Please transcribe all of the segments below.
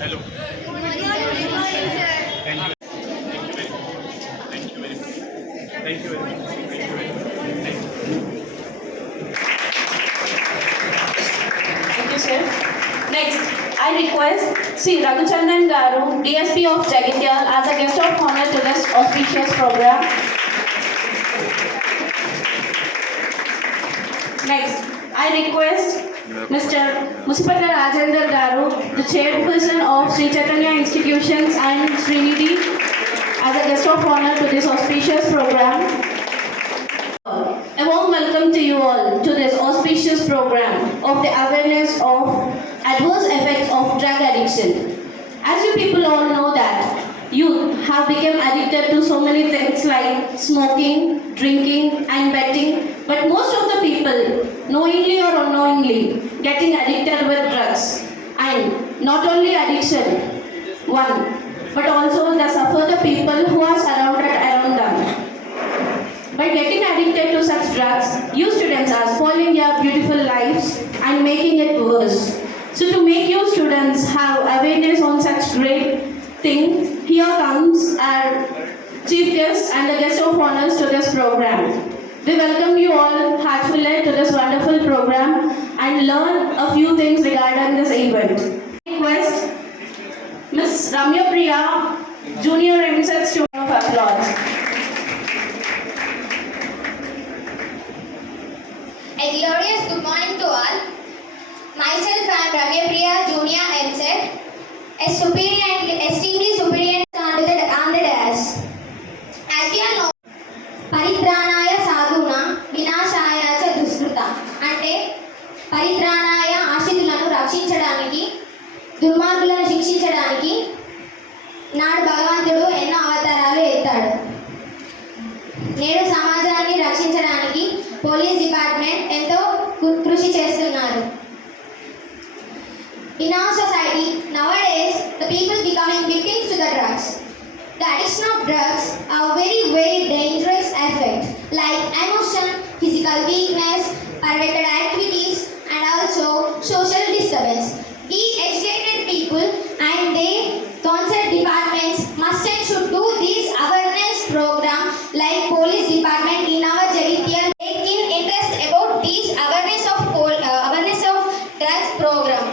Hello. Thank you. Thank you very much. Thank you very much. Thank you very much. Thank you. Thank you, sir. Next, I request Sri Raghuchandan Garu, DSP of Jagityal, as a guest of honor to this auspicious program. Next, I request Mr. Musipata Rajendra Garu, the chairperson of Sri Chaitanya Institutions and Srinidhi, as a guest of honor to this auspicious program. A warm welcome to you all to this auspicious program of the awareness of adverse effects of drug addiction. As you people all know that youth have become addicted to so many things like smoking, drinking and betting, but most of the people, knowingly or unknowingly, getting addicted with drugs. And not only addiction, one, but also they suffer the people who are surrounded around them. By getting addicted to such drugs, you students are spoiling your beautiful lives and making it worse. So to make you students have awareness on such great thing, here comes our chief guest and the guest of honors to this program. We welcome you all heartfully to this wonderful program and learn a few things regarding this event. Request Ms. Ramya Priya, Junior MSET student of applause. A glorious good morning to all. Myself I am Ramya Priya, Junior MSET, a superior and extremely superior on the dais. As we all know, Paritranaya Sadhuna Vinashaya cha Duskruta. అంటే పరిత్రాణాయ ఆశ్రితులను రక్షించడానికి దుర్మార్గులను శిక్షించడానికి నాడు భగవంతుడు ఎన్నో అవతారాలు ఎత్తాడు. నేడు సమాజాన్ని రక్షించడానికి పోలీస్ డిపార్ట్మెంట్ ఎంతో కృషి చేస్తున్నారు. In our society nowadays the people becoming victims to the drugs. The addiction of drugs are very dangerous effect like emotion, physical weakness, perverted activities and also social disturbance. We educated people and they concerned departments must and should do this awareness program like police department in our Jagityal taking interest about this awareness of drugs program.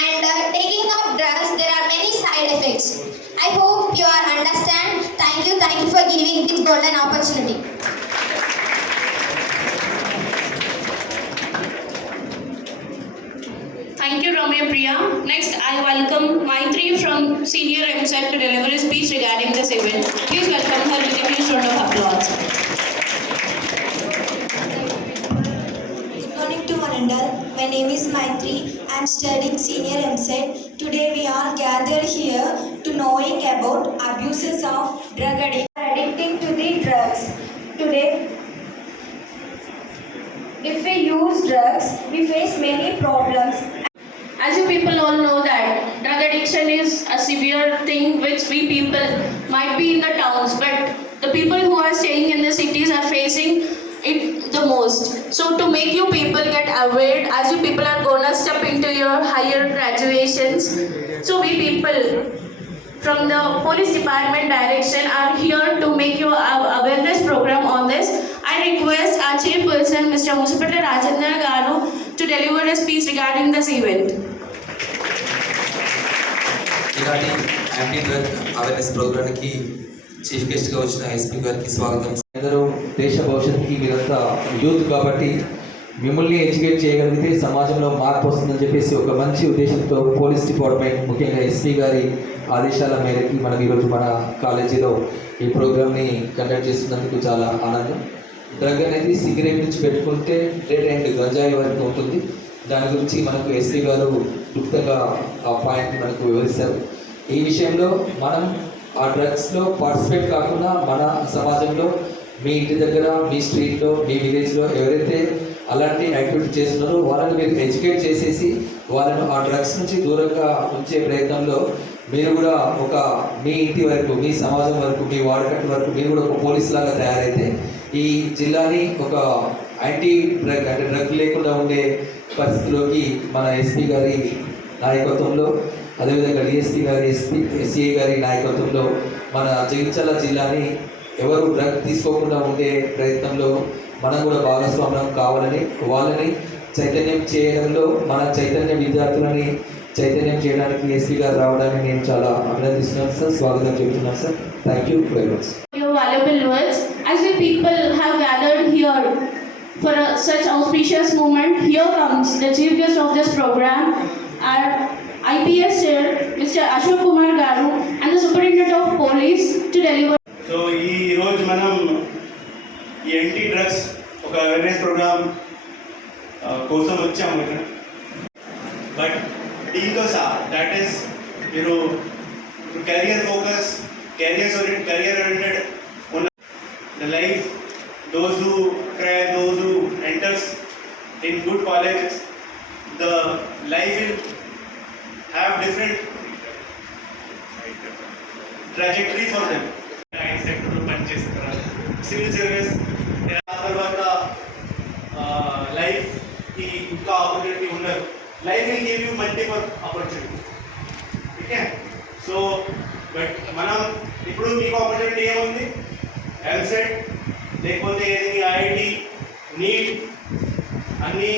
And taking of drugs, there are many side effects. I hope you are understand. Thank you for giving this golden opportunity. Thank you, Ramya Priya. Next, I welcome Maitri from Senior MSET to deliver a speech regarding this event. Please welcome her with a huge round of applause. Good morning to one and all. My name is Maitri. I am studying Senior MSET. Today we are gathered here to knowing about abuses of drug addicting to the drugs. Today, if we use drugs, we face many problems. As you people all know that drug addiction is a severe thing which we people might be in the towns, but the people who are staying in the cities are facing it the most. So to make you people get aware, as you people are gonna step into your higher graduations, so we people from the police department direction are here to make you awareness program on this. I request our chairperson Mr. Musipata Rajendra Garu to deliver a speech regarding this event. ఈనాటి anti drug awareness ప్రోగ్రామ్కి చీఫ్ గెస్ట్గా వచ్చిన ఎస్పీ గారికి స్వాగతం. అందరూ దేశ భవిష్యత్తుకి మీరంతా యూత్ కాబట్టి మిమ్మల్ని ఎడ్యుకేట్ చేయగలిగితే సమాజంలో మార్పు వస్తుందని చెప్పేసి ఒక మంచి ఉద్దేశంతో పోలీస్ డిపార్ట్మెంట్ ముఖ్యంగా ఎస్పీ గారి ఆదేశాల మేరకి మనం ఈరోజు మన కాలేజీలో ఈ ప్రోగ్రామ్ని కండక్ట్ చేస్తున్నందుకు చాలా ఆనందం. డ్రగ్ అనేది సిగరెట్ నుంచి పెట్టుకుంటే డెడ్ అండ్ గంజాయి వరకు ఉంటుంది. దాని గురించి మనకు ఎస్పీ గారు క్లుప్తంగా ఆ పాయింట్ మనకు వివరిస్తారు. ఈ విషయంలో మనం ఆ డ్రగ్స్లో పార్టిసిపేట్ కాకుండా మన సమాజంలో మీ ఇంటి దగ్గర, మీ స్ట్రీట్లో, మీ విలేజ్లో ఎవరైతే అలాంటి యాక్టివిటీ చేస్తున్నారో వాళ్ళని మీరు ఎడ్యుకేట్ చేసేసి వాళ్ళను ఆ డ్రగ్స్ నుంచి దూరంగా ఉంచే ప్రయత్నంలో మీరు కూడా ఒక మీ ఇంటి వరకు, మీ సమాజం వరకు, మీ వాడకట్టు వరకు మీరు కూడా ఒక పోలీస్ లాగా తయారైతే ఈ జిల్లాని ఒక యాంటీ డ్రగ్ అంటే డ్రగ్ లేకుండా ఉండే పరిస్థితిలోకి మన ఎస్పీ గారి నాయకత్వంలో అదేవిధంగా డిఎస్పీ గారి ఎస్సీఐ గారి నాయకత్వంలో మన జగిత్యాల జిల్లాని ఎవరు డ్రగ్ తీసుకోకుండా ఉండే ప్రయత్నంలో మనం కూడా భాగస్వామ్యం కావాలని వాళ్ళని చైతన్యం చేయడంలో మన చైతన్య విద్యార్థులని చైతన్యం చేయడానికి ఎస్పీ గారు రావడానికి నేను చాలా అభినందిస్తున్నాను సార్, స్వాగతం చెబుతున్నాను sir. Thank you very much. Your valuable words. As we people have gathered here for such auspicious moment, here comes the chief guest of this program, our IPS chair, Mr. Ashok Kumar Garu, and the superintendent of police to deliver. So ఈ రోజు మనం ఈ anti drugs ఒక awareness programme కోసం వచ్చాము ఇక్కడ. బట్ దీంతో that is మీరు కెరియర్ ఫోకస్, కెరియర్ ఓరియంటెడ్ ఉన్న the life, those who try, those who enters in good colleges, the life will have different trajectory for them. IT సెక్టర్లో పనిచేసిన తర్వాత సివిల్ సర్వీస్, ఆ తర్వాత లైఫ్కి ఇంకా ఆపర్చునిటీ ఉండదు. Life will give you multiple opportunity. Okay, so but మనం ఇప్పుడు మీకు ఆపర్చునిటీ ఏముంది? ఎంసెట్ లేకపోతే ఏది ఐఐటి, నీట్, అన్నీ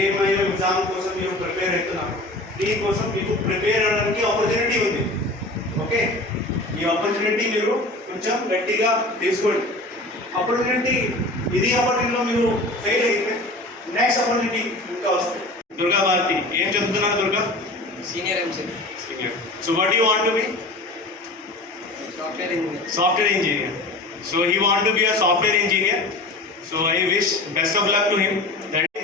ఏమైనా ఎగ్జామ్ కోసం మీరు ప్రిపేర్ అవుతున్నారు. దీనికోసం మీకు ప్రిపేర్ అవ్వడానికి ఆపర్చునిటీ ఉంది. ఓకే, ఈ ఆపర్చునిటీ మీరు కొంచెం గట్టిగా తీసుకోండి. ఆపర్చునిటీ ఇది ఆపర్చునిటీలో మీరు ఫెయిల్ అయితే నెక్స్ట్ ఆపర్చునిటీ ఇంకా వస్తాయి. దుర్గా భారతి ఏం చదువుతున్నారు? దుర్గా సీనియర్ EAMCET senior. So what do you want to be? Software engineer. Software engineer. So he want to be a software engineer. So I wish best of luck to him.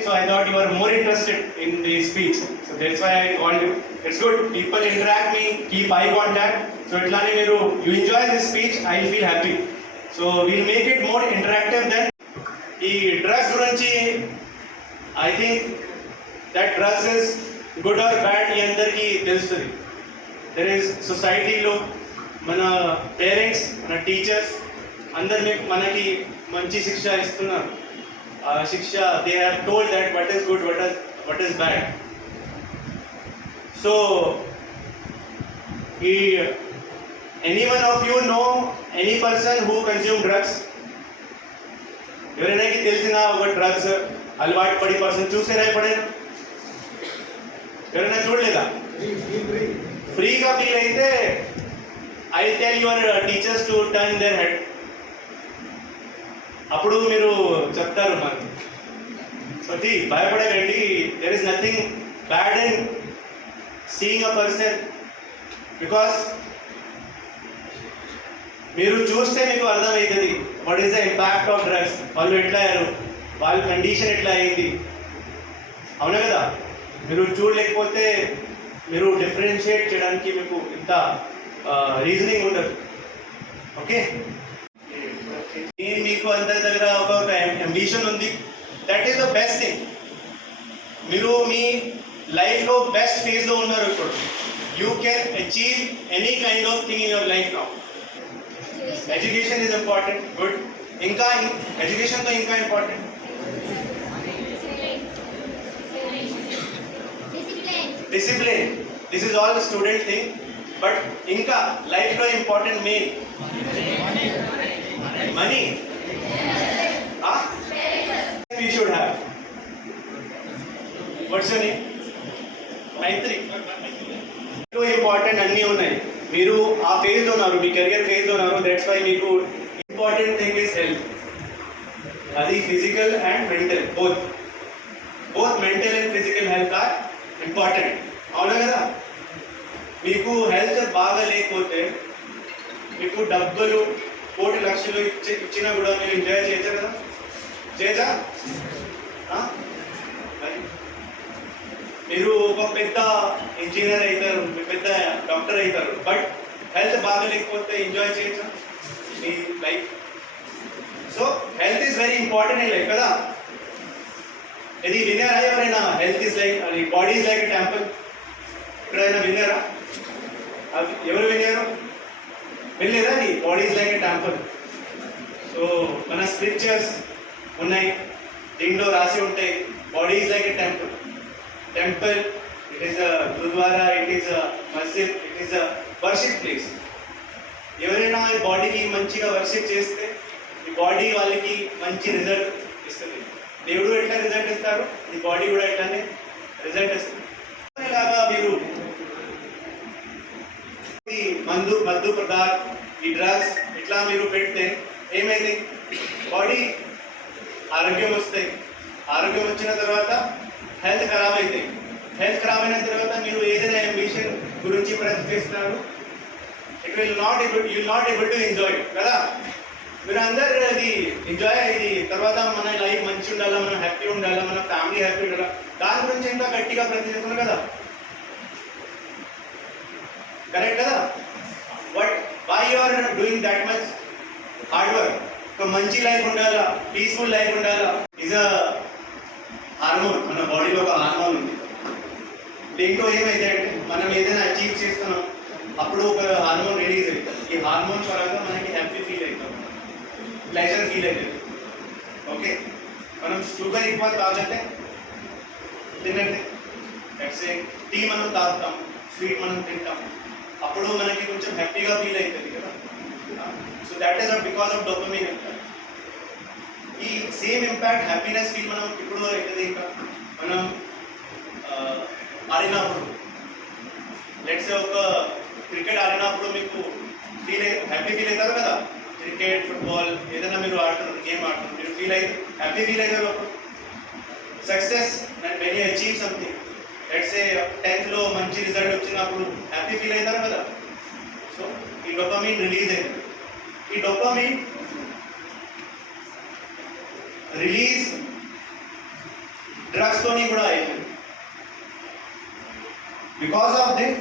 So I thought you were more interested in the speech. So that's why I called you. It's good. People interact me, keep eye contact. So itlane meeru you enjoy this speech, I will feel happy. So we'll make it more interactive then. ఈ drugs గురించి I think that drugs is good or bad ఈ అందరికీ తెలుస్తుంది. There is సొసైటీలో మన పేరెంట్స్, మన టీచర్స్ అందరినీ మనకి మంచి శిక్ష ఇస్తున్నారు. ఆ శిక్ష they have told that what is good, what is bad. So any one of you know any person who consume drugs? ఎవరైనాకి తెలిసిన ఒక డ్రగ్స్ అలవాటు పడి పర్సన్ చూసేనా ఎప్పుడైనా? ఎవరైనా చూడలేదా? ఫ్రీగా ఫీల్ అయితే I tell your teachers to turn their head. అప్పుడు మీరు చెప్తారు మనకి. సో భయపడకండి. There is nothing bad in seeing a person, because మీరు చూస్తే మీకు అర్థమవుతుంది what is the impact of drugs. వాళ్ళు ఎట్లా అయ్యారు, వాళ్ళ కండిషన్ ఎట్లా అయింది. అవునా కదా? మీరు చూడలేకపోతే మీరు డిఫరెన్షియేట్ చేయడానికి మీకు ఇంత రీజనింగ్ ఉండదు. ఓకే, మీకు అందరి దగ్గర ఒక అంబిషన్ ఉంది. That is the best thing. మీరు మీ లైఫ్లో బెస్ట్ ఫేజ్లో ఉన్నారు ఇప్పుడు. You can achieve any kind of thing in your life now. Education is important. Good. ఇంకా ఎడ్యుకేషన్తో ఇంకా important discipline. This is all the student thing, but inka life lo important main money. We should have. What's your name? Maitri. So important anni unnai. Meeru aa phase lo unnaru, mee career phase lo unnaru. That's why meeku important thing is health. Adi physical and mental, both mental and physical health are important. అవునా కదా? మీకు హెల్త్ బాగా లేకపోతే మీకు డబ్బులు 1 లక్షలు ఇచ్చినా కూడా మీరు ఎంజాయ్ చేయొచ్చా కదా? చేయొచ్చా? మీరు ఒక పెద్ద ఇంజనీర్ అవుతారు, పెద్ద డాక్టర్ అవుతారు, బట్ హెల్త్ బాగా లేకపోతే ఎంజాయ్ చేయొచ్చా మీ life? So health is very important in life కదా? ఇది విన్నారా ఎవరైనా? హెల్త్ ఈజ్ లైక్, అది body is like a temple. ఎక్కడైనా విన్నారా? అది ఎవరు విన్నారు? వినలేదా? అది body is like a temple. So మన స్క్రిప్చర్స్ ఉన్నాయి, దీంట్లో రాసి ఉంటాయి. Body is like a temple. Temple it is a gurdwara, it is a మస్జిద్, it is a worship place. ఎవరైనా ఈ బాడీకి మంచిగా వర్షిప్ చేస్తే ఈ బాడీ వాళ్ళకి మంచి రిజల్ట్ ఇస్తుంది. దేవుడు ఎట్లా రిజల్ట్ ఇస్తారు, ఈ బాడీ కూడా ఎట్లానే రిజల్ట్ ఇస్తుంది. ఇలాగా మీరు ఈ మద్దు పదార్థ, ఈ డ్రగ్స్ ఇట్లా మీరు పెడితే ఏమైంది, బాడీ ఆరోగ్యం వస్తాయి. ఆరోగ్యం వచ్చిన తర్వాత హెల్త్ ఖరాబ్ అవుతాయి. హెల్త్ ఖరాబ్ అయిన తర్వాత మీరు ఏదైనా అంబిషన్ గురించి ప్రయత్నం చేస్తున్నారు, it will not able to enjoy కదా. మీరు అందరు అది ఎంజాయ్ అయ్యి తర్వాత మన లైఫ్ మంచి ఉండాలా, మనం హ్యాపీ ఉండాలా, మన ఫ్యామిలీ హ్యాపీ ఉండాలా, దాని గురించి ఇంకా గట్టిగా ప్రయత్నం చేస్తున్నారు కదా. కరెక్ట్ కదా. But why you are doing that much hard work? ఒక మంచి లైఫ్ ఉండాలా, పీస్ఫుల్ లైఫ్ ఉండాలా. ఇస్ అ హార్మోన్, మన బాడీలో ఒక హార్మోన్ ఉంది. దీంట్లో ఏమైతే అంటే మనం ఏదైనా అచీవ్ చేస్తున్నాం అప్పుడు ఒక హార్మోన్ రిలీజ్ అవుతుంది. ఈ హార్మోన్ పరంగా మనకి హ్యాపీ ఫీల్ అవుతాం, ప్లెజర్ ఫీల్ అవుతుంది. ఓకే, మనం షుగర్ ఎక్కువ తాగితే తినండి, టీ మనం తాగుతాం, స్వీట్ మనం తింటాం, అప్పుడు మనకి కొంచెం హ్యాపీగా ఫీల్ అవుతుంది కదా. So that is because of dopamine impact. ఈ సేమ్ ఇంపాక్ట్ హ్యాపీనెస్ ఫీల్ మనం ఇప్పుడు అవుతుంది. ఇంకా మనం ఆడినప్పుడు లెట్స్ ఒక క్రికెట్ ఆడినప్పుడు మీకు హ్యాపీ ఫీల్ అవుతారు కదా. క్రికెట్, ఫుట్బాల్ ఏదైనా మీరు ఆడుతున్నారు, గేమ్ ఆడుతున్నారు, మీరు హ్యాపీ ఫీల్ అవుతారు అప్పుడు. Success and when you achieve something, let's ఏ 10th లో మంచి రిజల్ట్ వచ్చినప్పుడు హ్యాపీ ఫీల్ అవుతారు కదా. సో ఈ డోపమైన్ రిలీజ్ అయింది. ఈ డోపమైన్ రిలీజ్ డ్రగ్స్ తోని కూడా అవుతుంది. బికాస్ ఆఫ్ దిస్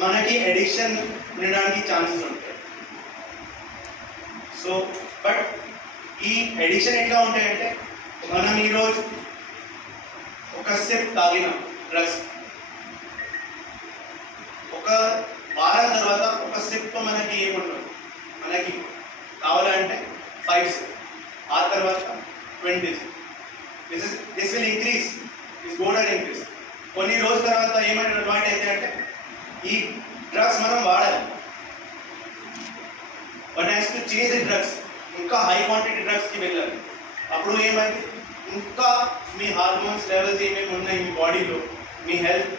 మనకి అడిక్షన్ ఉండడానికి ఛాన్సెస్ ఉంటాయి. సో బట్ ఈ అడిక్షన్ ఎట్లా ఉంటాయంటే, మనం ఈరోజు ఒక సిప్ తాగిన డ్రగ్స్, ఒక వారం తర్వాత ఒక సిప్ మనకి ఏముండదు, మనకి కావాలంటే 5 సిప్, ఆ తర్వాత 20 SIP. This will increase, this golden increase. కొన్ని రోజుల తర్వాత ఏమైనా అలవాటు అయితే అంటే ఈ డ్రగ్స్ మనం వాడాలి. But has to change the drugs, ఇంకా హై క్వాంటిటీ డ్రగ్స్కి వెళ్ళాలి. అప్పుడు ఏమైంది, ఇంకా మీ హార్మోన్స్ లెవెల్స్ ఏమేమి ఉన్నాయి మీ బాడీలో, మీ హెల్త్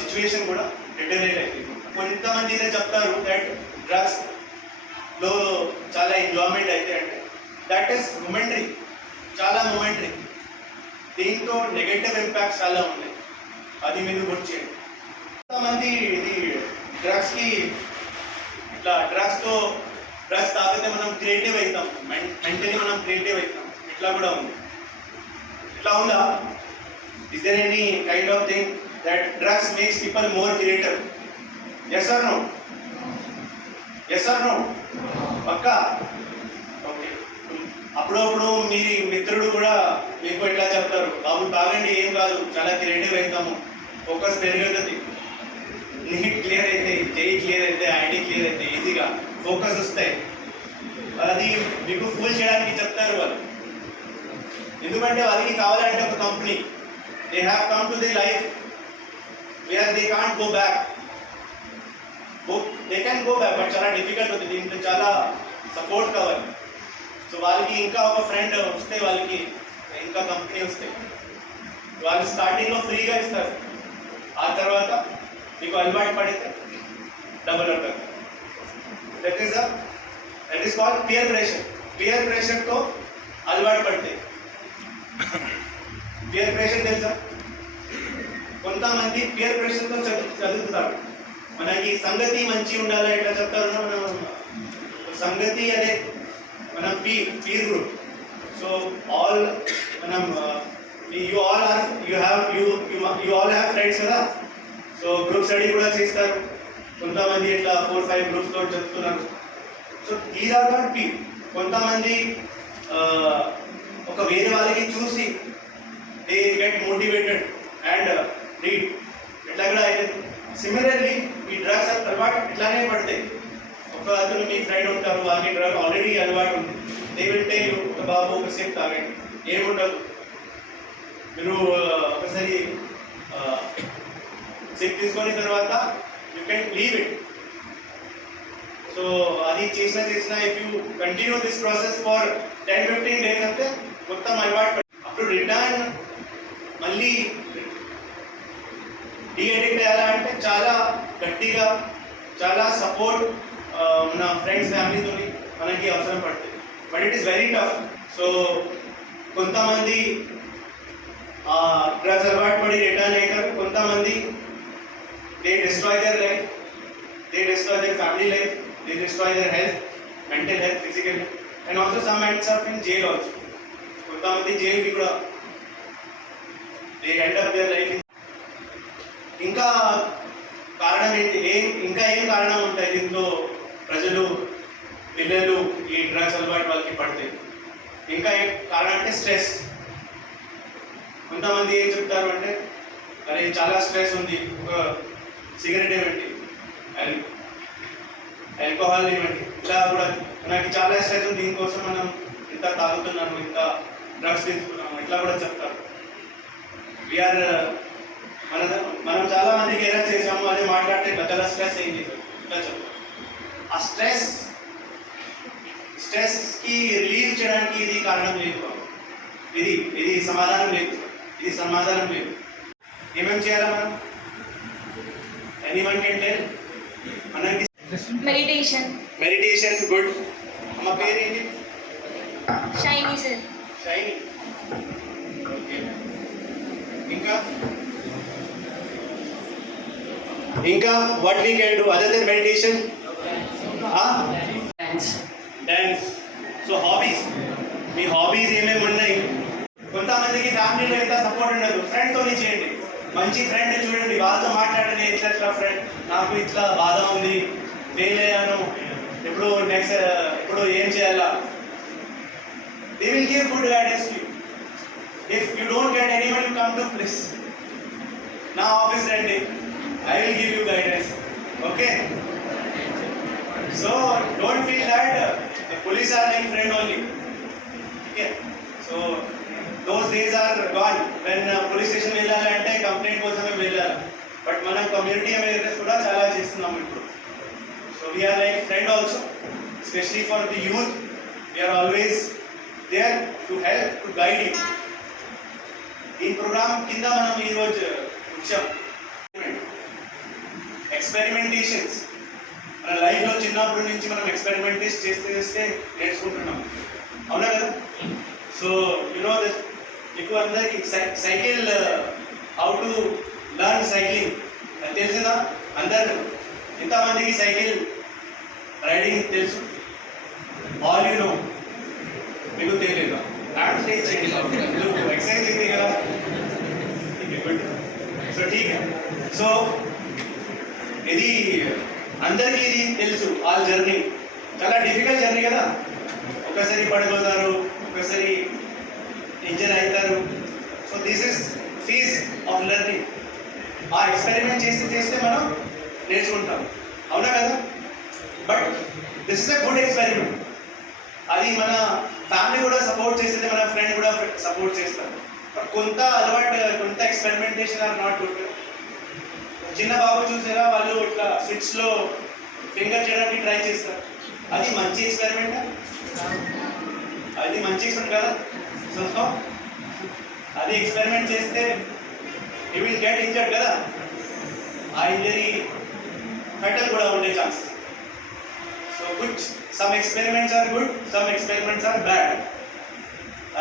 సిచ్యువేషన్ కూడా డిటరేట్ అవుతుంది. కొంతమంది ఇదే చెప్తారు దట్ డ్రగ్స్లో చాలా ఎంజాయ్మెంట్ అయితే అంటే దట్ ఈస్ మొమెంటరీ, చాలా మొమెంటరీ. దీంతో నెగటివ్ ఇంపాక్ట్స్ చాలా ఉన్నాయి, అది మీరు గుర్తు చేయండి. కొంతమంది ఇది డ్రగ్స్కి ఇట్లా డ్రగ్స్ తాగితే మనం క్రియేటివ్ అవుతాం, మెంటలీ మనం క్రియేటివ్ అవుతాం, ఇట్లా కూడా ఉంది. ఇట్లా ఉందా? Is there any kind of thing that drugs makes people more creative? Yes or no? Yes or no? పక్కా? ఓకే. అప్పుడప్పుడు మీ మిత్రుడు కూడా మీకు ఎట్లా చెప్తారు, బాబు తాగండి, ఏం కాదు, చాలా క్రియేటివ్ అవుతాము, ఫోకస్ పెరుగుతుంది, నీట్ క్లియర్ అయితే, జేఈ క్లియర్ అయితే, ఐడి క్లియర్ అయితే ఈజీగా ఫోకస్ వస్తాయి. అది మీకు ఫూల్ చేయడానికి చెప్తారు వాళ్ళు. ఎందుకంటే వాళ్ళకి కావాలంటే ఒక company, they have come to the life where they can't go back. They can go back, but చాలా డిఫికల్ట్ అవుతుంది, దీంట్లో చాలా సపోర్ట్ కావాలి. సో వాళ్ళకి ఇంకా ఒక ఫ్రెండ్ వస్తే, వాళ్ళకి ఇంకా కంపెనీ వస్తాయి, వాళ్ళు స్టార్టింగ్లో ఫ్రీగా ఇస్తారు, ఆ తర్వాత మీకు అలవాటు పడితే డబుల్ అవుతారు. That is called peer pressure. Peer ప్రెషర్తో అలవాటు పడితే, పియర్ ప్రెషర్ తెలుసా? కొంతమంది పియర్ ప్రెషర్తో చదువుతారు. మనకి సంగతి మంచి ఉండాలా ఎట్లా చెప్తారు, మనం సంగతి అనే మనం పీర్ గ్రూప్. సో ఆల్ మనం యూ ఆల్ హ్యావ్ ఫ్రెండ్స్ కదా. సో గ్రూప్ స్టడీ కూడా చేస్తారు, కొంతమంది ఇట్లా 4-5 గ్రూప్స్తో చెప్తున్నారు. So these are not peer. కొంతమంది ఒక వేరే వాళ్ళకి చూసి they get motivated and read, ఇట్లా కూడా అయితే. సిమిలర్లీ ఈ డ్రగ్స్ అలవాటు ఇట్లానే పడతాయి. ఒక అతను మీ ఫ్రెండ్ ఉంటారు, వాళ్ళకి డ్రగ్ ఆల్రెడీ అలవాటు ఉంది, దే విల్ టెల్ యూ, ఒక బాబు ఒక సేపు తాగండి, ఏముండదు, మీరు ఒకసారి సిక్ తీసుకొని తర్వాత you can leave it. So అది చేసిన if you continue this process for 10-15 డేస్ అంటే మొత్తం అలవాటు అప్పుడు రిటర్న్ మళ్ళీ డీఅడిక్ట్ అయ్యాలంటే చాలా గట్టిగా చాలా సపోర్ట్ మన ఫ్రెండ్స్ ఫ్యామిలీతో మనకి అవసరం పడుతుంది. But it is very tough. So కొంతమంది డ్రగ్స్ అలవాటు పడి రిటర్న్ అయ్యారు, కొంతమంది they destroy their life, they destroy their family life, they destroy their health, mental health, physical, and also some ends up in jail also. కొంతమంది జైలుకి కూడా they end up their life. ఇంకా కారణం ఏంటి, ఇంకా ఏం కారణం ఉంటాయి దీంట్లో ప్రజలు పిల్లలు ఈ డ్రగ్స్ అలవాటు వాళ్ళకి పడితే? ఇంకా ఏం కారణం అంటే స్ట్రెస్. కొంతమంది ఏం చెప్తారు అంటే అరే చాలా స్ట్రెస్ ఉంది, ఒక సిగరెట్ ఇవ్వండి, ఆల్కహాల్ ఇవ్వండి, ఇలా కూడా మనకి చాలా స్ట్రెస్ ఉంది, దీనికోసం మనం ఇంత తాగుతున్నాము, ఇంత డ్రగ్స్ తీసుకున్నాము, ఇట్లా కూడా చెప్తారు. వీఆర్ మనం చాలా మందికి ఎలా చేసాము అదే మాట్లాడితే చాలా స్ట్రెస్ అయింది ఇట్లా చెప్తాం. ఆ స్ట్రెస్కి రిలీవ్ చేయడానికి ఇది కారణం లేదు, ఇది సమాధానం లేదు, ఇది సమాధానం లేదు. ఏమేమి చేయాలా మనం? Anyone can tell? మనకి మెడిటేషన్ గుడ్. అమ్మ పేరేంటి? షైనీ సార్. షైనీ. ఓకే. ఇంకా what we can do other than meditation? Dance. So hobbies, మీ హాబీస్ ఏమేమి ఉన్నాయి? కొంతమందికి ఫ్యామిలీలో ఎంత సపోర్ట్ ఉండదు, ఫ్రెండ్తోనే చేయండి. మంచి ఫ్రెండ్ చూడండి, వాళ్ళతో మాట్లాడండి. ఇట్లా ఫ్రెండ్ నాకు ఇట్లా బాధ ఉంది, ఫెయిల్ అయ్యాను, ఇప్పుడు ఏం చేయాలా? They will give good guidance to you. If you don't get anyone to come to please నా ఆఫీస్ రండి, I will give you guidance. Okay? So don't feel that the police are like friend only. Okay? So those days are gone when police station వెళ్ళాలంటే కంప్లైంట్ కోసమే వెళ్ళాలి. బట్ మనం community awareness కూడా చాలా చేస్తున్నాం ఇప్పుడు. So we're like friend also, especially for the youth. We're always there to help, to guide you. ఈ programme కింద మనం ఈరోజు వచ్చాం ఎక్స్పెరిమెంటేషన్స్. మన లైఫ్లో చిన్నప్పటి నుంచి మనం ఎక్స్పెరిమెంటేషన్ చేస్తే నేర్చుకుంటున్నాం, అవునా కదా? సో యునో మీకు అందరికి cycle how to learn cycling అని తెలిసిందా? అందరు ఎంతమందికి సైకిల్ రైడింగ్ తెలుసు? All you know? మీకు తెలియదు? ఎక్సర్సైజ్ ఉంది కదా. సో ఠీక్. సో ఇది అందరికీ ఇది తెలుసు. ఆ జర్నీ చాలా డిఫికల్ట్ జర్నీ కదా. ఒకసారి పడిపోతారు, ఒకసారి ఇంజర్ అవుతారు. So this is phase of learning. ఆ ఎక్స్పెరిమెంట్ చేస్తే మనం నేర్చుకుంటాం, అవునా కదా? But this is a good experiment. అది మన ఫ్యామిలీ కూడా సపోర్ట్ చేస్తుంది, మన ఫ్రెండ్ కూడా సపోర్ట్ చేస్తారు. కొంత అలవాటు, కొంత ఎక్స్పెరిమెంటేషన్ ఆర్ నాట్ గుడ్. చిన్న బాబు చూసారా, వాళ్ళు ఇట్లా స్విచ్లో ఫింగర్ చేయడానికి ట్రై చేస్తారు. అది మంచి ఎక్స్పెరిమెంట్, అది మంచి ఎక్స్పెరిమెంట్ కదా. సో అది ఎక్స్పెరిమెంట్ చేస్తే యూ విల్ గెట్ ఇంజర్డ్ కదా. ఆ ఇంజరీ ఫెటల్ కూడా ఉండే chances. So good, some experiments are good, some experiments are bad.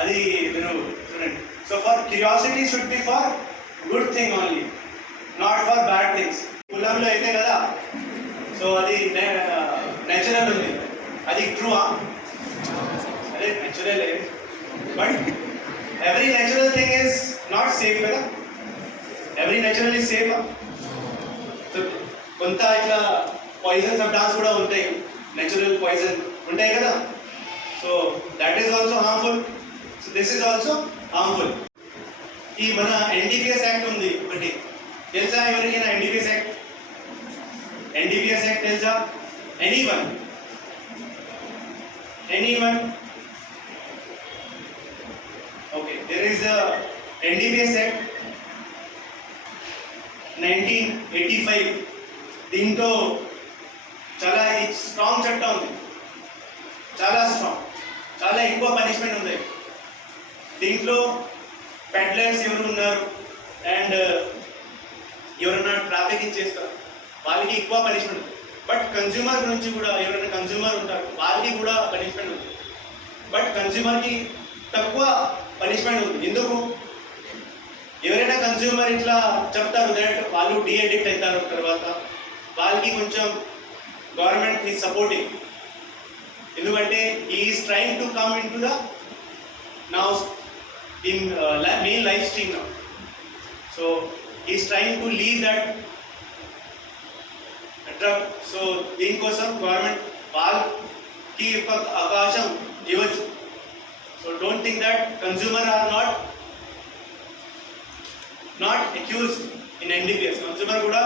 అది మీరు చూడండి. So for curiosity should be for good thing only, not for bad things. కులంలో అయితే కదా, సో అది నేచురల్ ఉంది, అది ట్రూవా? అదే natural. But every natural thing is not safe కదా. Every natural is safe. So కొంత ఇట్లా పాయిజన్ సబ్స్టాన్స్ కూడా ఉంటాయి, నేచురల్ పాయిజన్ ఉంటాయి కదా. So that is also harmful. So this is also harmful. ఈ మన ఎన్డీపీఎస్ యాక్ట్ ఉంది ఒకటి, తెలుసా ఎవరికైనా? ఎన్డీపీఎస్ యాక్ట్, ఎన్డీపీఎస్ యాక్ట్ తెలుసా? Anyone? Okay, there is a NDPS Act. 1985 దీంతో చాలా స్ట్రాంగ్ చట్టం ఉంది, చాలా స్ట్రాంగ్, చాలా ఎక్కువ పనిష్మెంట్ ఉంది దీంట్లో. పెడ్లర్స్ ఎవరు ఉన్నారు అండ్ ఎవరైనా ట్రాఫికింగ్ చేస్తారు వాళ్ళకి ఎక్కువ పనిష్మెంట్ ఉంది. బట్ కన్జ్యూమర్ గురించి కూడా ఎవరైనా కన్జ్యూమర్ ఉంటారు వాళ్ళకి కూడా పనిష్మెంట్ ఉంది. బట్ కన్జ్యూమర్కి తక్కువ పనిష్మెంట్ ఉంది. ఎందుకు? ఎవరైనా కన్జ్యూమర్ ఇట్లా చెప్తారు దట్ వాళ్ళు డీఅడిక్ట్ అవుతారు, తర్వాత వాళ్ళకి కొంచెం గవర్నమెంట్ ఈజ్ సపోర్టింగ్. ఎందుకంటే is trying to come in to the now in main life stream now. So is trying to leave that drug. So దీనికోసం గవర్నమెంట్ వాళ్ళకి ఒక అవకాశం ఇవ్వచ్చు. So don't think that consumer are not accused in NDPS. Consumer కూడా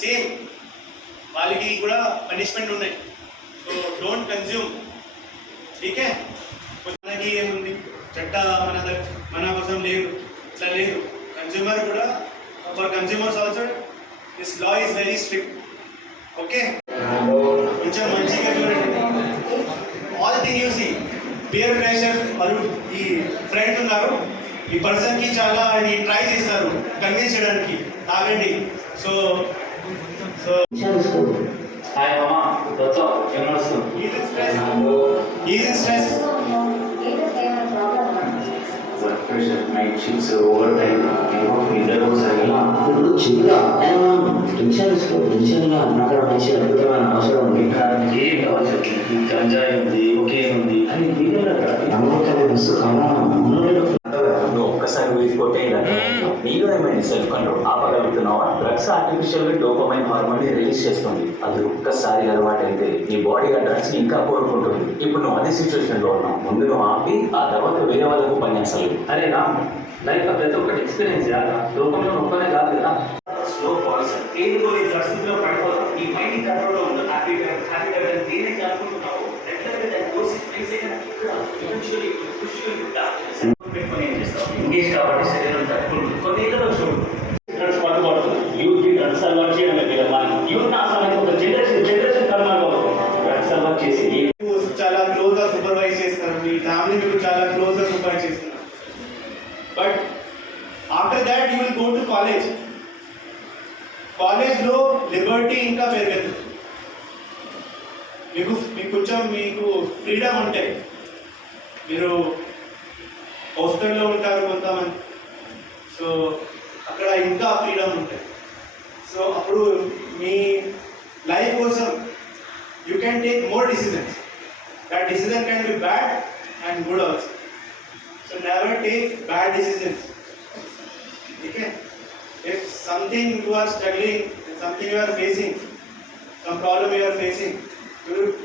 same, వాళ్ళకి కూడా punishment ఉన్నాయి. So don't consume. ఠీకే. మనకి ఏముంది చట్ట మన కోసం లేదు, ఇట్లా లేదు. కన్జ్యూమర్ కూడా for consumers also this law is very strict. Okay, కొంచెం మంచిగా చూడండి. All thing you see peer pressure. వాళ్ళు ఈ ఫ్రెండ్ ఉన్నారు, ఈ పర్సన్కి చాలా ట్రై చేస్తారు కన్విన్స్ చేయడానికి తాగండి. So Hi mama, what's up? You're not so. he's in stress. Blood pressure, night shifts, overtime, నిద్ర సరిగా. ఇప్పుడు చిన్నగా ఆయన టెన్షన్ టెన్షన్గా అక్కడ మంచి అద్భుతమైన అవసరం ఉంది. ఏం కావచ్చు? గంజాయి ఉంది, ఒకే ఉంది అని నమ్మకమైన వస్తు కావాలా నువ్వు ఒక్కసారి వీడిపోతే నీలో ఏమైనా సెల్ఫ్ కంట్రోల్ ఆపగలుగుతున్నావా? డ్రగ్స్ ఆర్టిఫిషియల్ గా డోపమైన్ హార్మోన్ ని రిలీజ్ చేస్తుంది. అది ఒక్కసారి అలవాటు అయితే నీ బాడీ ఆ డ్రగ్స్ ని ఇంకా కోరుకుంటుంది. ఇప్పుడు నువ్వు అదే సిచ్యువేషన్ లో ఉన్నావు. ముందు నువ్వు ఆపి ఆ తర్వాత వేరే వాళ్ళకు ఉపన్యాసాలు. అరే నా లైఫ్ ప్రతి ఒక్కటి ఎక్స్పీరియన్స్ చేయాలా? రూపంలో ఒక్కనే కాదు కదా. స్లో పాయిజన్ ఏదో డ్రగ్స్ లో పడిపోతావు. నీ మైండ్ కంట్రోల్ లో ఉంది. హ్యాపీగా దేని అనుకుంటున్నావు రెగ్యులర్గా దాని డోస్ పెట్టుకొని ఏం చేస్తావు? ఇంగేజ్ కాబట్టి శరీరం తట్టుకుంటుంది. కొన్ని ఏళ్ళలో చూడు డ్రగ్స్ పట్టుబడుతుంది. యూత్ డ్రగ్స్ అలవాటు చేయడం లేదు. మన యూత్ అసలు ఒక జనరేషన్ కర్మాగా డ్రగ్స్ అలవాటు చేసి చాలా క్లోజ్ గా సూపర్వైజ్ చేస్తారు, మీ ఫ్యామిలీ మీకు చాలా క్లోజ్ గా సూపర్వైజ్ చేస్తున్నారు. But after that you will go to college. కాలేజ్లో లిబర్టీ ఇంకా పెరగదు. మీకు కొంచెం ఫ్రీడమ్ ఉంటాయి. మీరు హాస్టల్లో ఉంటారు కొంతమంది, సో అక్కడ ఇంకా ఫ్రీడమ్ ఉంటాయి. సో అప్పుడు మీ లైఫ్ కోసం you can take more decisions. That decision can be bad and good also. So never take bad decisions. Okay, if something you are struggling, something you are facing, some problem you are facing,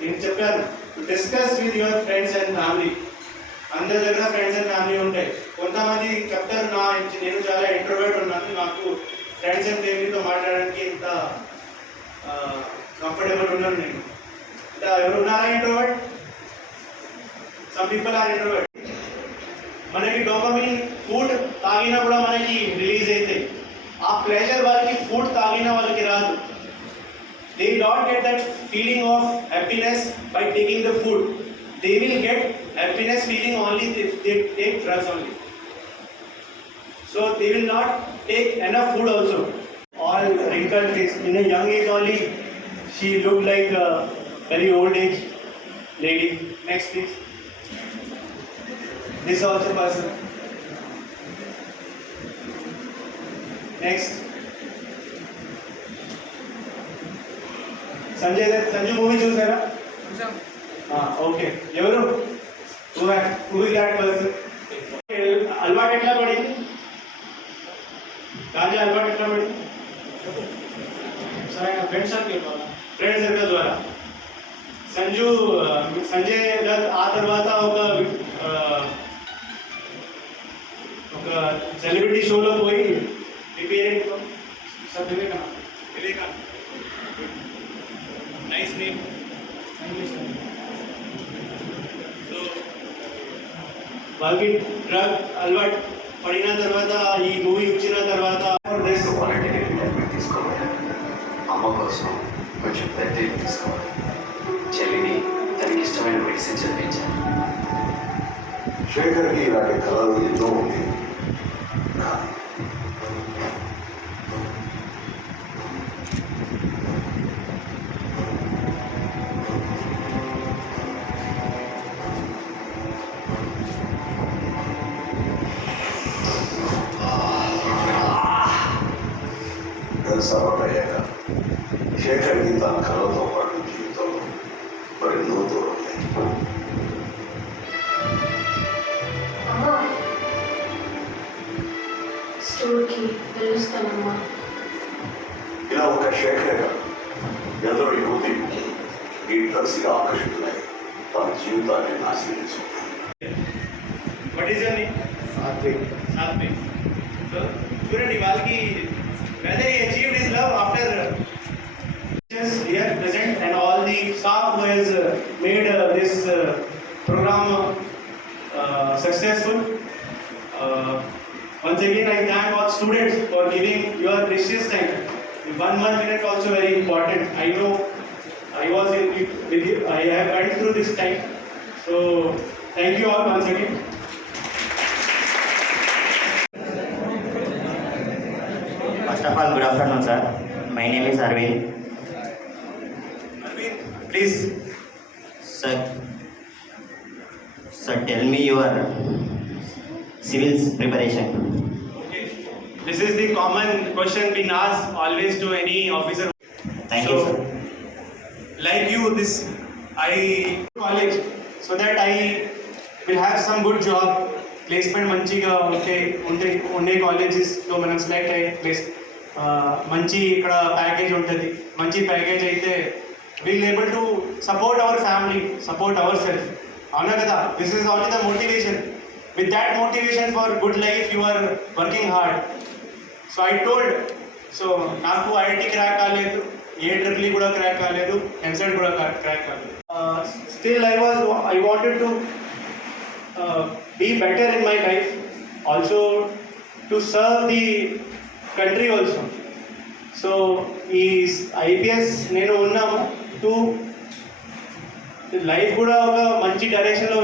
నేను చెప్పాను discuss with your friends and family. అందరి దగ్గర friends and family ఉంటాయి. కొంతమంది చెప్తారు నేను చాలా ఇంట్రోవర్ట్ ఉన్నాను, నాకు ఫ్రెండ్స్ అండ్ ఫ్యామిలీతో మాట్లాడడానికి ఇంత కంఫర్టబుల్ ఉన్నాను నేను. ఎవరు ఉన్నారా introvert? Some people are introvert. మనకి డోపమిన్ ఫుడ్ తాగినా కూడా మనకి రిలీజ్ అవుతాయి. ఆ ప్లెజర్ వాళ్ళకి ఫుడ్ తాగినా వాళ్ళకి రాదు. They don't get that feeling of happiness by taking the food. They will get happiness feeling only if they take drugs only. So they will not take enough food also. All wrinkled face. In a young age only, she looked like a very old age lady. Next please. This also person. Next. Sanju మూవీ చూసారా? ఓకే, ఎవరు who is that person? అలవాటు ఎట్లా పడింది? గాంజా అలవాటు ఎట్లా పడింది? Friend circle ద్వారా. సంజయ్ దత్ ఆ తర్వాత ఒక సెలబ్రిటీ షోలో పోయి మీ parent Vivekananda. Nice name. So, వాళ్ళకి డ్రగ్ అలవాటు పడిన తర్వాత ఈ మూవీ వచ్చిన తర్వాత కోసం కొంచెం ప్రతి తీసుకోవాలి. చెల్లిని తనకి ఇష్టమైన మెడిసిన్ చదివించాను. శేఖర్కి ఇలాంటి కళలు ఎన్నో ఉంది. డ్రగ్స్ అలవాటు అయ్యాక శేఖర్కి తన కళలతో పాటు జీవితంలో మరెన్నో దూరం ఉంది. అమ్మా స్టోర్కి వెళ్ళొస్తానమ్మా. ఇలా ఒక శేఖరే కాదు, ఎందరో యువతి ఈ డ్రగ్స్గా ఆకర్షితులై తమ జీవితాన్ని నాశనం చేసుకుంటారు. What is your name? Satvik. So, చూడండి వాళ్ళకి whether he achieved his love after here present and all the staff who has made this program successful. Once again, I thank all students for giving your precious time. 1 minute also very important. I know I was with you. I have went through this time. So thank you all once again. First of all, good afternoon, sir. My name is Arvind. Arvind, please. Sir, tell me your civils preparation. Okay. This is the common question being asked always to any officer. Thank you, sir. Like you, this I college so that I will have some good job. Placement మంచిగా ఉండే కాలేజెస్లో మనం సెలెక్ట్ అయ్యే ప్లేస్ మంచి ఇక్కడ ప్యాకేజ్ ఉంటుంది. మంచి package అయితే we'll able to support our family, support our self. అవునా కదా? This is only the motivation. With that motivation for good life you are working hard. So I told, so నాకు ఐఐటి క్రాక్ కాలేదు, AEEE కూడా crack కాలేదు, EAMCET కూడా crack కాలేదు. Still I wanted to be better in my life, also to serve the country also. So is IPS నేను ఉన్నాము to life కూడా ఒక మంచి డైరెక్షన్లో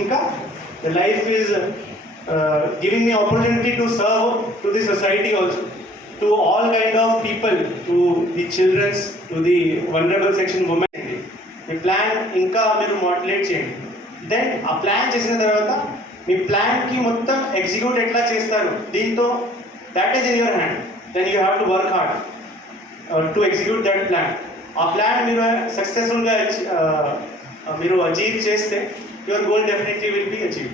ఇంకా the life is giving me opportunity to serve to the society also, to all kind of people, to the childrens, to the vulnerable section women. మీ plan ఇంకా మీరు మోటివేట్ చేయండి. దెన్ ఆ ప్లాన్ చేసిన తర్వాత మీ ప్లాన్కి మొత్తం ఎగ్జిక్యూట్ ఎట్లా చేస్తారు దీంతో that is in your hand. Then you have to work hard to execute that plan. ఆ ప్లాన్ మీరు సక్సెస్ఫుల్గా మీరు అచీవ్ చేస్తే your goal definitely will be achieve.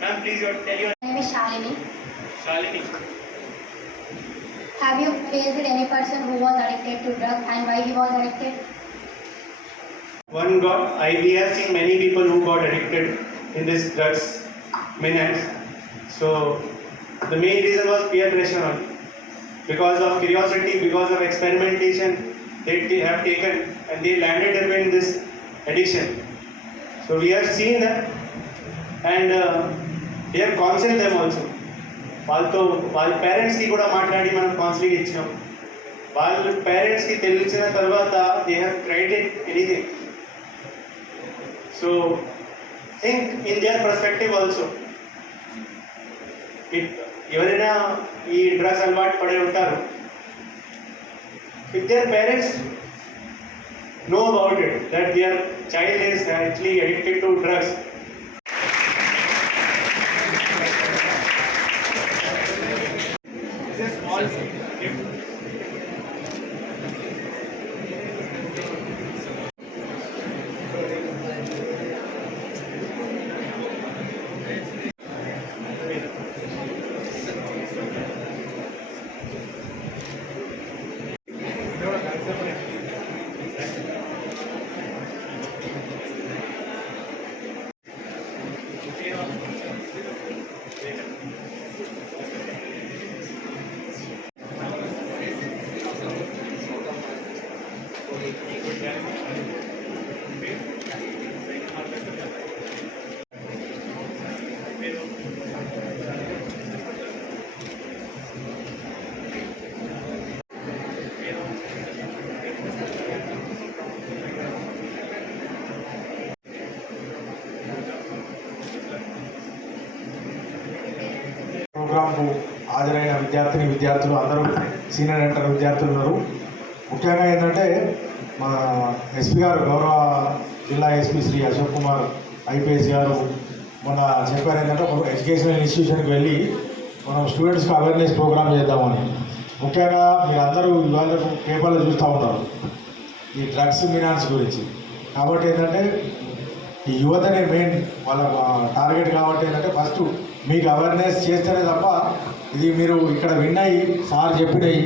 Ma'am, please tell your My name is Shalini. Shalini. Have you faced any person who was addicted to drugs and why he was addicted? We have seen many people who got addicted in this drugs menace. So the main reason was peer pressure only. Because of curiosity, because of experimentation, they have taken and they landed up in this addiction. So we have seen that and we have counseled them also. వాళ్ళ పేరెంట్స్కి కూడా మాట్లాడి మనం కౌన్సిలింగ్ ఇచ్చాం. వాళ్ళ పేరెంట్స్కి తెలిసిన తర్వాత they have tried it anything. So think in their perspective also. ఎవరైనా ఈ డ్రగ్స్ అలవాటు పడి ఉంటారు, if their parents know about it, that their child is actually addicted to drugs, this is small gift. ప్రోగ్రాంకు హాజరైన విద్యార్థులు అందరూ సీనియర్ ఇంటర్ విద్యార్థులు ఉన్నారు. ముఖ్యంగా ఏంటంటే మా ఎస్పీ గారు గౌరవ జిల్లా ఎస్పీ శ్రీ అశోక్ కుమార్ ఐపీఎస్ గారు మొన్న చెప్పారు ఏంటంటే ఒక ఎడ్యుకేషనల్ ఇన్స్టిట్యూషన్కి వెళ్ళి మనం స్టూడెంట్స్కి అవేర్నెస్ ప్రోగ్రామ్ చేద్దామని. ముఖ్యంగా మీరందరూ ఇవాళ పేపర్లో చూస్తూ ఉంటారు ఈ డ్రగ్స్ మినాన్స్ గురించి. కాబట్టి ఏంటంటే ఈ యువతనే మెయిన్ వాళ్ళ టార్గెట్. కాబట్టి ఏంటంటే ఫస్ట్ మీకు అవేర్నెస్ చేస్తేనే తప్ప ఇది మీరు ఇక్కడ విన్నాయి సార్ చెప్పినాయి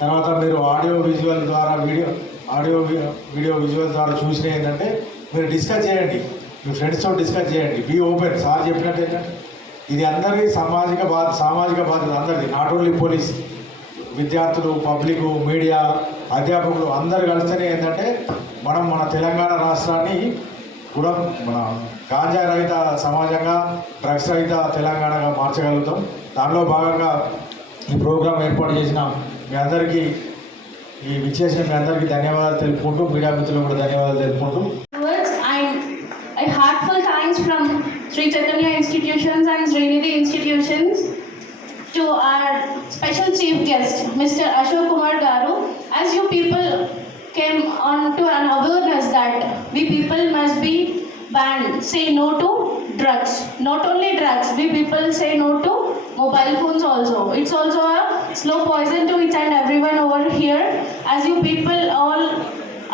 తర్వాత మీరు ఆడియో విజువల్ ద్వారా వీడియో విజువల్ ద్వారా చూసినాయి ఏంటంటే మీరు డిస్కస్ చేయండి, మీ ఫ్రెండ్స్తో డిస్కస్ చేయండి, బీ ఓపెన్. సార్ చెప్పినట్టు ఏంటంటే ఇది అందరికీ సామాజిక బాధ్యత అందరిది, నాట్ ఓన్లీ పోలీస్, విద్యార్థులు, పబ్లిక్, మీడియా, అధ్యాపకులు అందరు కలిస్తేనే ఏంటంటే మనం మన తెలంగాణ రాష్ట్రాన్ని కూడా మన గాంజా రహిత సమాజంగా, డ్రగ్స్ రహిత తెలంగాణగా మార్చగలుగుతాం. దానిలో భాగంగా ఈ ప్రోగ్రాం ఏర్పాటు చేసిన మీ అందరికీ, ఈ విచ్చేసిన మీ అందరికీ ధన్యవాదాలు తెలుపుకుంటూ, మీడియా మిత్రులకు కూడా ధన్యవాదాలు తెలుపుకుంటూ A heartfelt thanks from Sri Chaitanya Institutions and Srinidhi Institutions to our special chief guest, Mr. Ashok Kumar Garu. As you people came on to an awareness that we people must be banned, say no to drugs. Not only drugs, we people say no to mobile phones also. It's also a slow poison to each and everyone over here. As you people all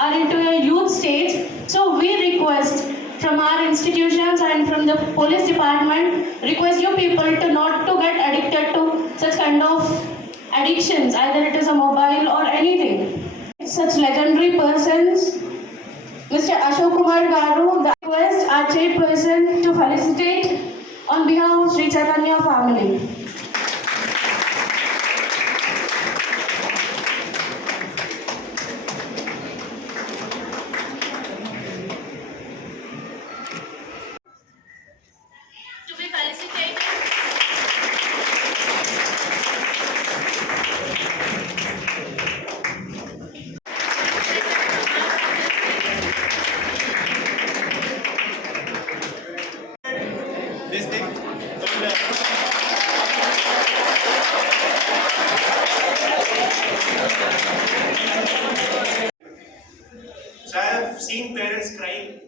are into a youth stage, so we request from our institutions and from the police department, request you people to not to get addicted to such kind of addictions, either it is a mobile or anything. Such legendary persons, Mr. Ashok Kumar Garu, the request our chairperson to felicitate on behalf of Sri Chaitanya family. To be felicitated. This thing. So I have seen parents crying